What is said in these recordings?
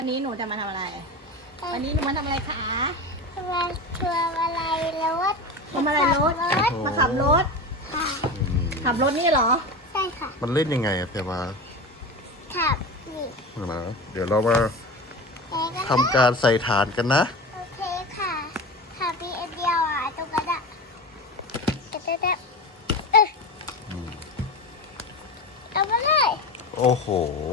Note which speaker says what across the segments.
Speaker 1: วันนี้หนูจะมาทำอะไร วันนี้หนูมาทำอะไรคะ
Speaker 2: มาชวนอะไรแล้วว่า
Speaker 1: ทำอะไรรถ มาขับรถ
Speaker 2: ค่ะ
Speaker 1: ขับรถนี่เหรอ
Speaker 2: ใช่ค่ะ
Speaker 3: มันเล่นยังไงอะแต่ว่า
Speaker 2: ขับนี่
Speaker 3: เดี๋ยวเรามา
Speaker 2: แล้วก็
Speaker 3: ทำการใส่ฐานกันนะ
Speaker 2: โอเคค่ะขับมีอันเดียวอ่ะตรงนั้นอ่ะเด็ดเอามาเลย
Speaker 3: โอ้โห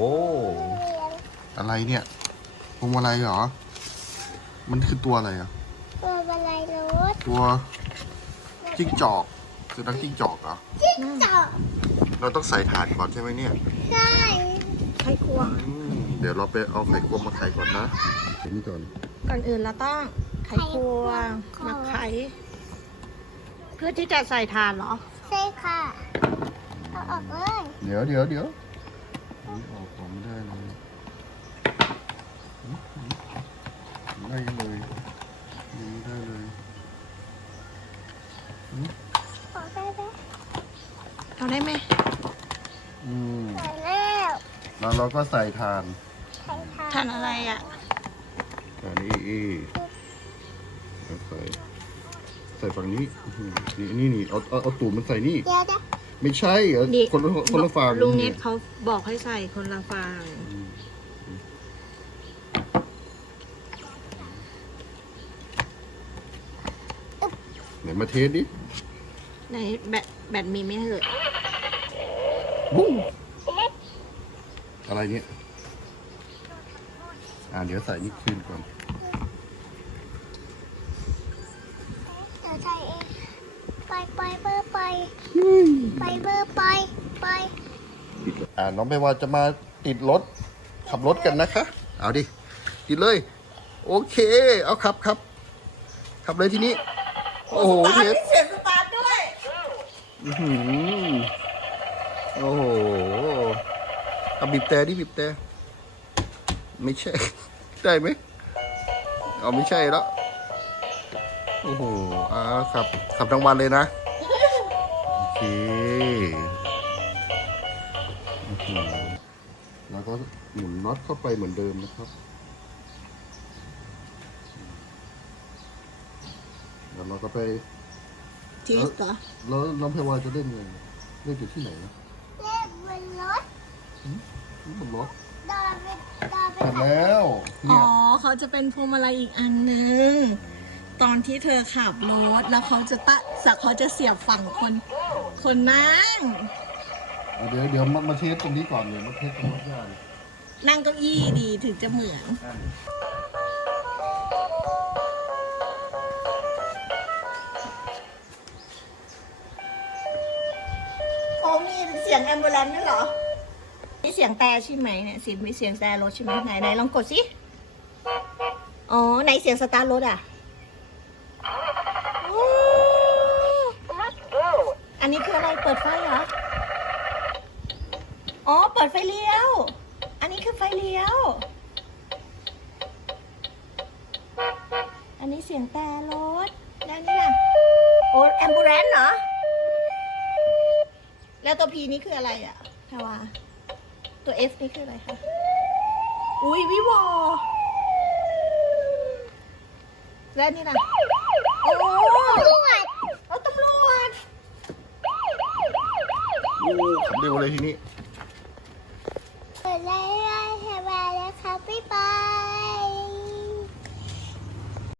Speaker 3: อะไรเนี่ยพวงมาลัยเหรอ มันคือตัวอะไรอะ
Speaker 2: ตัวอะไรรถ
Speaker 3: ตัวจิ้งจอกคือนักจิ้งจอกเหรอ
Speaker 2: จิ๊กจอก
Speaker 3: เราต้องใส่ฐานก่อนใช่ไหมเนี่ย
Speaker 2: ใช่
Speaker 1: ไข่ควง
Speaker 3: เดี๋ยวเราไปเอาไข่ควงมาไข่ก่อนนะเดี๋ยวนี้ก่อน
Speaker 1: ก่อนอื่นเราต้องไขควงมาไข เพื่อที่จะใส่ถ่านเหรอ
Speaker 2: ใช่ค่ะเอาออกเลย
Speaker 3: เดี๋ยวนี่ออกของไม่ได้เลยไม่ได้เลยไม่ได้เลย
Speaker 2: ออกได้ไหม
Speaker 1: เอาได้ไหม
Speaker 2: ใส่แล้ว
Speaker 3: แล้วเราก็ใส่ฐาน
Speaker 2: ใส่ทา
Speaker 1: ถ่านอะไรอ่ะ
Speaker 3: ฐานใส่ฝั่งนี้นี่เอาตูดมันใส่นี่
Speaker 2: เดี๋ยว
Speaker 3: ไม่ใช่คนละฝั่ง
Speaker 1: ลุงเน็ตเขาบอกให้ใส่คนละฝั่ง
Speaker 3: ไหนมาเทสดิ
Speaker 1: ในแบตมีไหมเหอะ
Speaker 3: บุ้งอะไรเนี่ยเดี๋ยวใส่นี่ขึ้นก่อน
Speaker 2: เดี๋ยวใส่เองไปเบอร์ไปเบอร์ไป
Speaker 3: ติดน้องไปว่าจะมาติดรถขับรถกันนะคะเอาดิติดเลยโอเคเอาขับเลยทีนี้โอ้โหเทส
Speaker 1: เสียงสตาร์ทด้วย
Speaker 3: โอ้โหเอาบีบแต่ดิบีบแต่ไม่ใช่ ได้ไหมเอาไม่ใช่แล้วโอ้โหขับทั้งวันเลยนะโอเคแล้วก็หมุนน็อตเข้าไปเหมือนเดิมนะครับแล้วเราก็ไป
Speaker 1: ทีสเหรอ
Speaker 3: แล้วน้องเพวาจะเล่นไงเล่นอยู่ที่ไหนนะ
Speaker 2: เล่นบนรถ
Speaker 3: บนรถ
Speaker 2: เดินไป
Speaker 3: เสร็จแล้ว
Speaker 1: อ๋
Speaker 3: เนี่
Speaker 1: อ
Speaker 3: ย
Speaker 1: เขาจะเป็นพวงมาลัยอีกอันหนึ่งตอนที่เธอขับรถแล้วเขาจะเสียบฝั่งคนนั่ง
Speaker 3: เดี๋ยวมาเทสตรงนี้ก่อนเลยมาเทสตรงนี้ก่อน
Speaker 1: นั่งเก้าอี้ดีถึงจะเหมือนโอ้มีเสียงแอมบูเลนซ์ด้วยเหรอมีเสียงแต่ใช่ไหมเนี่ยมีเสียงแต่รถใช่ไหมไหนลองกดสิอ๋อไหนเสียงสตาร์ทรถอ่ะโอ้อันนี้คืออะไรเปิดไฟเหรออ๋อเปิดไฟเลี้ยวอันนี้คือไฟเลี้ยวอันนี้เสียงแต่รถแล้วนี่ล่ะโอ้แอมบูเลนซ์เหรอแล้วตัว P นี่คืออะไรอ่ะทว่าตัว F นี่คืออะไรคะอุ้ยวิวอแล้วนี่ล่ะโอ้
Speaker 2: ตำรวจ
Speaker 1: เอาตำรวจ
Speaker 3: โอ้ขับเร็วเลยทีนี้